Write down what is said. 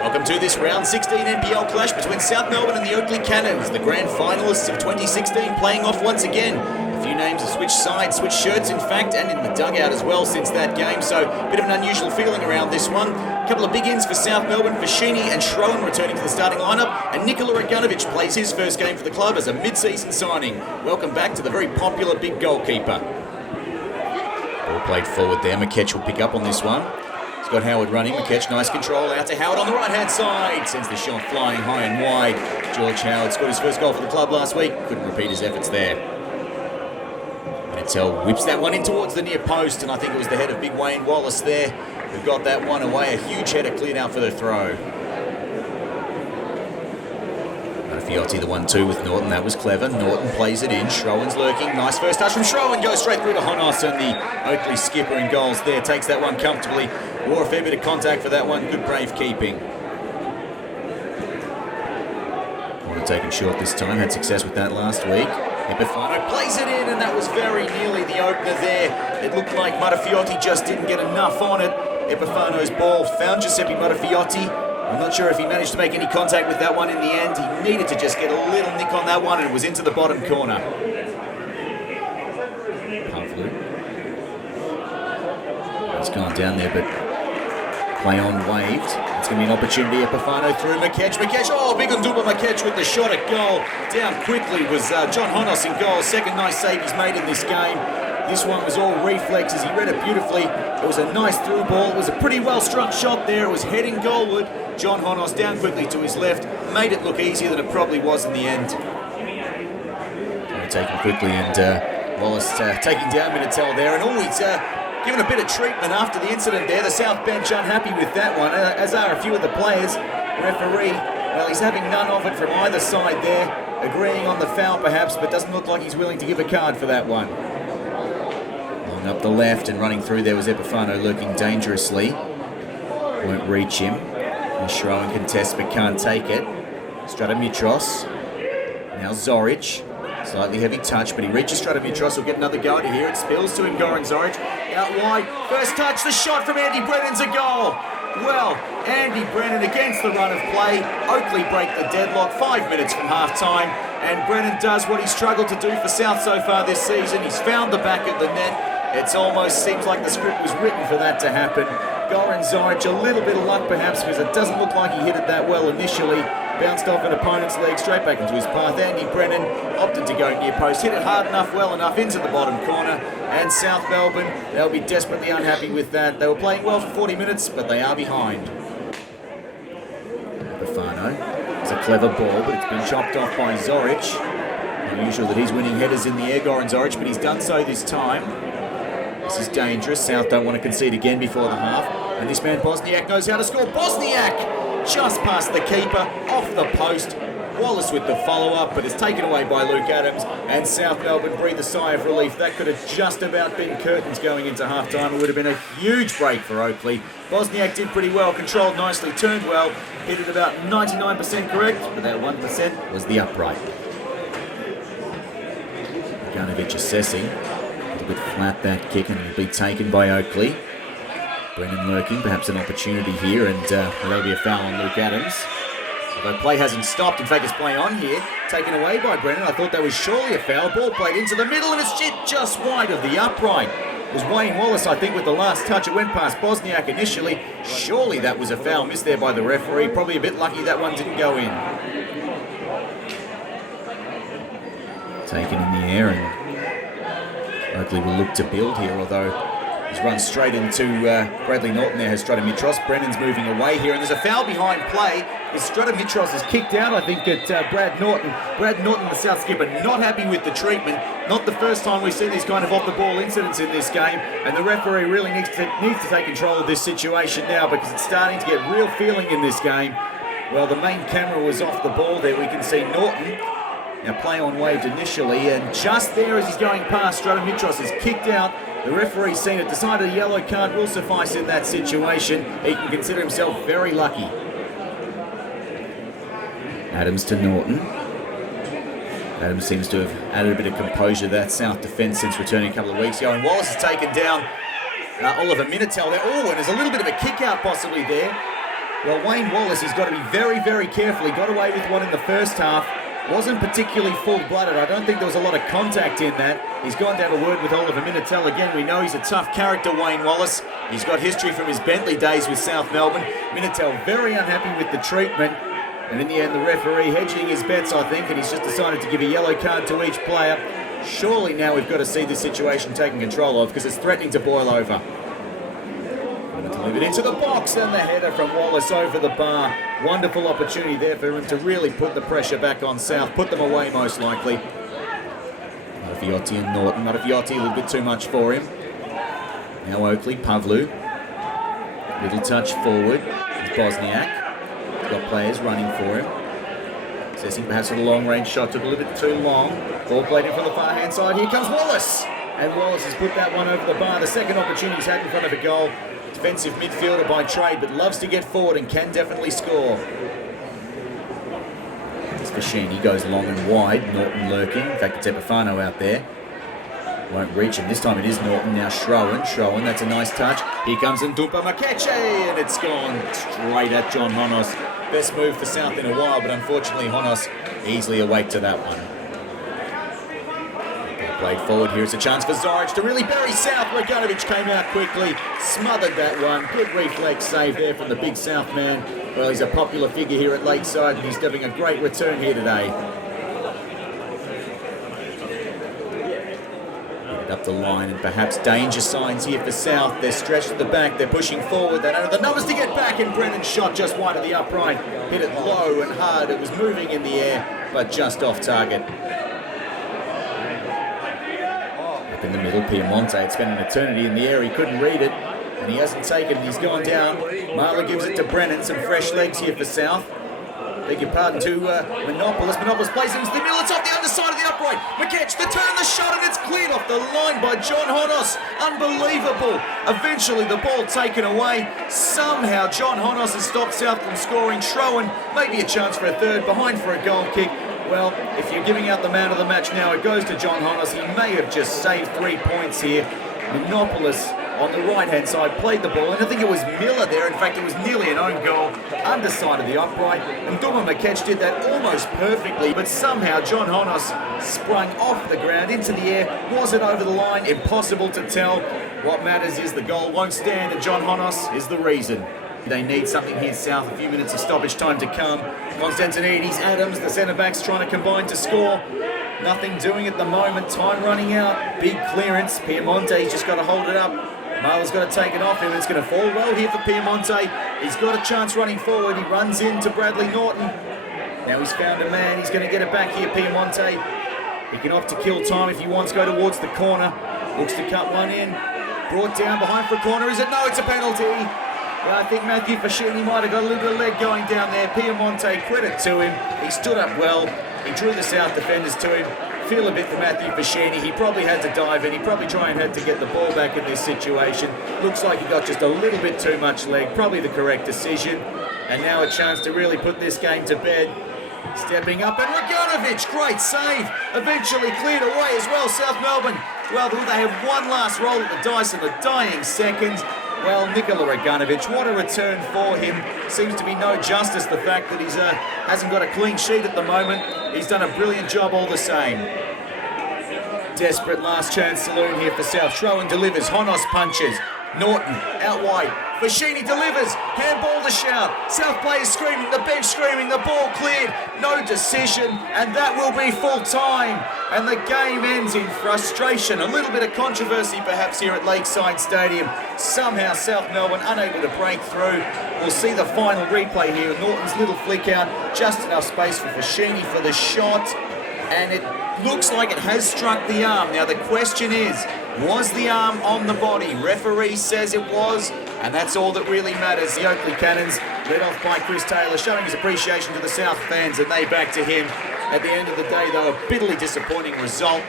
Welcome to this round 16 NPL clash between South Melbourne and the Oakleigh Cannons, the grand finalists of 2016, playing off once again. A few names have switched sides, switched shirts in fact, and in the dugout as well since that game, so a bit of an unusual feeling around this one. A couple of big ins for South Melbourne, Fashini and Schroen returning to the starting lineup, and Nikola Ragunovic plays his first game for the club as a mid-season signing. Welcome back to the very popular big goalkeeper. Ball played forward there, McKetch will pick up on this one. Got Howard running, McKetch, nice control out to Howard on the right-hand side. Sends the shot flying high and wide. George Howard scored his first goal for the club last week. Couldn't repeat his efforts there. Minettel whips that one in towards the near post, and I think it was the head of big Wayne Wallace there who got that one away. A huge header cleared out for the throw. Fiotti the 1-2 with Norton, that was clever. Norton plays it in, Schroen's lurking, nice first touch from Schroen, goes straight through to Honos, and the Oakleigh skipper in goals there, takes that one comfortably. Wore a fair bit of contact for that one, good brave keeping. Corner taken short this time, had success with that last week. Epifano plays it in, and that was very nearly the opener there. It looked like Fiotti just didn't get enough on it. Epifano's ball found Giuseppe Fiotti. I'm not sure if he managed to make any contact with that one in the end. He needed to just get a little nick on that one, and it was into the bottom corner. Pavlu. It's gone down there, but play on waved. It's going to be an opportunity. Epifano through McKetch. Oh, big Ndumba McKetch with the shot at goal. Down quickly was John Honos in goal. Second nice save he's made in this game. This one was all reflexes. He read it beautifully. It was a nice through ball. It was a pretty well-struck shot there. It was heading goalward. John Honos down quickly to his left. Made it look easier than it probably was in the end. Taken quickly, and Wallace taking down Minettel there, and always given a bit of treatment after the incident there. The South bench unhappy with that one, as are a few of the players. Referee, well, he's having none of it from either side there. Agreeing on the foul perhaps, but doesn't look like he's willing to give a card for that one. Up the left and running through there was Epifano lurking dangerously. Won't reach him. And Schroen contests but can't take it. Stratomitros. Now Zoric. Slightly heavy touch, but he reaches Stratomitros. He'll get another go to here. It spills to him, Goran Zoric. Out wide. First touch, the shot from Andy Brennan's a goal. Well, Andy Brennan against the run of play. Oakleigh break the deadlock 5 minutes from half-time. And Brennan does what he struggled to do for South so far this season. He's found the back of the net. It almost seems like the script was written for that to happen. Goran Zoric, a little bit of luck perhaps, because it doesn't look like he hit it that well initially. Bounced off an opponent's leg, straight back into his path. Andy Brennan opted to go near post, hit it hard enough, well enough, into the bottom corner. And South Melbourne, they'll be desperately unhappy with that. They were playing well for 40 minutes, but they are behind. Bafano, it's a clever ball, but it's been chopped off by Zoric. Unusual that he's winning headers in the air, Goran Zoric, but he's done so this time. This is dangerous. South don't want to concede again before the half. And this man Bosniak knows how to score. Bosniak just past the keeper, off the post. Wallace with the follow-up, but it's taken away by Luke Adams. And South Melbourne breathe a sigh of relief. That could have just about been curtains going into half-time. It would have been a huge break for Oakleigh. Bosniak did pretty well, controlled nicely, turned well, hit it about 99% correct, but that 1% was the upright. Ragunovic assessing. Bit flat that kick, and will be taken by Oakleigh. Brennan lurking, perhaps an opportunity here, and there'll be a foul on Luke Adams. Although play hasn't stopped, in fact it's play on here, taken away by Brennan. I thought that was surely a foul. Ball played into the middle, and it's just wide of the upright. It was Wayne Wallace, I think, with the last touch. It went past Bosniak initially. Surely that was a foul missed there by the referee. Probably a bit lucky that one didn't go in. Taken in the air, and Oakleigh will look to build here, although he's run straight into Bradley Norton there, has Stratomitros. Brennan's moving away here, and there's a foul behind play. As Stratomitros is kicked out, I think, at Brad Norton. Brad Norton, the South skipper, not happy with the treatment. Not the first time we've seen these kind of off-the-ball incidents in this game, and the referee really needs to take control of this situation now, because it's starting to get real feeling in this game. Well, the main camera was off the ball there. We can see Norton. Now play on waved initially, and just there as he's going past, Stratomitros is kicked out. The referee's seen it, decided a yellow card will suffice in that situation. He can consider himself very lucky. Adams to Norton. Adams seems to have added a bit of composure to that South defence since returning a couple of weeks ago. And Wallace has taken down Oliver Minettel there. Oh, and there's a little bit of a kick out possibly there. Well, Wayne Wallace, he's got to be very, very careful. He got away with one in the first half. Wasn't particularly full-blooded. I don't think there was a lot of contact in that. He's gone to have a word with Oliver Minatel again. We know he's a tough character, Wayne Wallace. He's got history from his Bentley days with South Melbourne. Minatel very unhappy with the treatment. And in the end, the referee hedging his bets, I think, and he's just decided to give a yellow card to each player. Surely now we've got to see this situation taken control of, because it's threatening to boil over. To leave it into the box, and the header from Wallace over the bar. Wonderful opportunity there for him to really put the pressure back on South, put them away most likely. Marafiotti and Norton. Marafiotti a little bit too much for him. Now Oakleigh, Pavlu. Little touch forward. It's Bosniak. He's got players running for him. Assessing perhaps with a long-range shot, took a little bit too long. Ball played in from the far-hand side. Here comes Wallace. And Wallace has put that one over the bar. The second opportunity he's had in front of a goal. Defensive midfielder by trade, but loves to get forward and can definitely score. It's Fashini, goes long and wide. Norton lurking. In fact, it's Epifano out there. Won't reach him. This time it is Norton. Now Schroen. Schroen, that's a nice touch. Here comes Ndumpa Makeche, and it's gone straight at John Honos. Best move for South in a while, but unfortunately Honos easily awake to that one. Played forward here. It's a chance for Zoric to really bury South. Roganovic came out quickly, smothered that one. Good reflex save there from the big South man. Well, he's a popular figure here at Lakeside, and he's having a great return here today. Up the line, and perhaps danger signs here for South. They're stretched at the back, they're pushing forward, they don't have the numbers to get back, and Brennan's shot just wide of the upright. Hit it low and hard. It was moving in the air, but just off target. In the middle, Piemonte had spent an eternity in the air. He couldn't read it, and he hasn't taken it. He's gone down. Marler gives it to Brennan. Some fresh legs here for South. Beg your pardon to Monopolis. Monopolis plays into the middle. It's off the underside of the upright. McKetch, the turn, the shot, and it's cleared off the line by John Honos. Unbelievable. Eventually, the ball taken away. Somehow, John Honos has stopped South from scoring. Schroen, maybe a chance for a third. Behind for a goal kick. Well, if you're giving out the man of the match now, it goes to John Honos. He may have just saved 3 points here. Monopolis on the right-hand side played the ball, and I think it was Miller there. In fact, it was nearly an own goal, underside of the upright. And Duma Makech did that almost perfectly, but somehow John Honos sprung off the ground into the air. Was it over the line? Impossible to tell. What matters is the goal won't stand, and John Honos is the reason. They need something here, South. A few minutes of stoppage time to come. Constantinides, Adams, the centre-backs trying to combine to score. Nothing doing at the moment. Time running out. Big clearance. Piemonte's just got to hold it up. Marler's got to take it off him. It's going to fall well here for Piemonte. He's got a chance running forward. He runs into Bradley Norton. Now he's found a man. He's going to get it back here, Piemonte. He can opt to kill time if he wants. Go towards the corner. Looks to cut one in. Brought down behind for a corner. Is it? No, it's a penalty. Well, I think Matthew Fashini might have got a little bit of leg going down there. Piemonte, credit to him. He stood up well. He drew the South defenders to him. Feel a bit for Matthew Fashini. He probably had to dive in. He probably had to get the ball back in this situation. Looks like he got just a little bit too much leg. Probably the correct decision. And now a chance to really put this game to bed. Stepping up, and Roganovic, great save. Eventually cleared away as well, South Melbourne. Well, they have one last roll at the dice in the dying seconds. Well, Nikola Roganovic, what a return for him. Seems to be no justice the fact that he's hasn't got a clean sheet at the moment. He's done a brilliant job all the same. Desperate last chance saloon here for South. Schroen delivers, Honos punches. Norton out wide. Fashini delivers. Handball to shout. South players screaming. The bench screaming. The ball cleared. No decision. And that will be full time. And the game ends in frustration. A little bit of controversy perhaps here at Lakeside Stadium. Somehow South Melbourne unable to break through. We'll see the final replay here. Norton's little flick out. Just enough space for Fashini for the shot. And it looks like it has struck the arm. Now the question is, was the arm on the body? Referee says it was, and that's all that really matters. The Oakleigh Cannons, led off by Chris Taylor, showing his appreciation to the South fans, and they back to him. At the end of the day, though, a bitterly disappointing result.